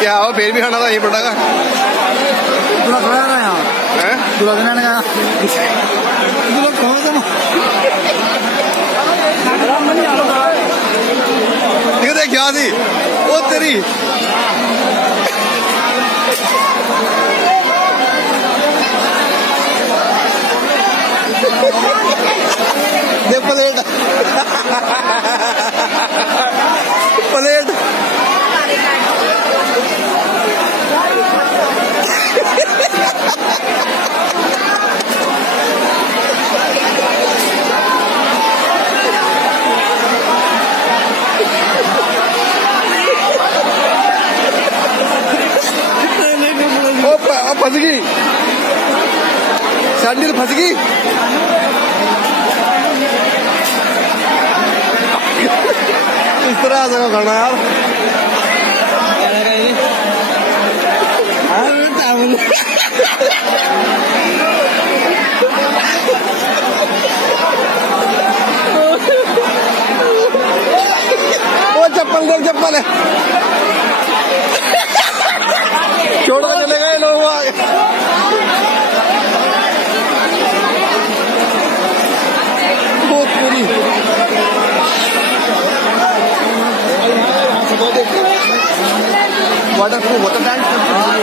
क्या हो फिर भी खाना तो यही पड़ेगा क्या थी वो तेरी प्लेट प्लेट फंस गई सैंडल फंस गई इस तरह से खाना यार वो चप्पल देख चप्पल है छोड़ के चले गए लोग आगे बहुत पूरी वाटर टैंक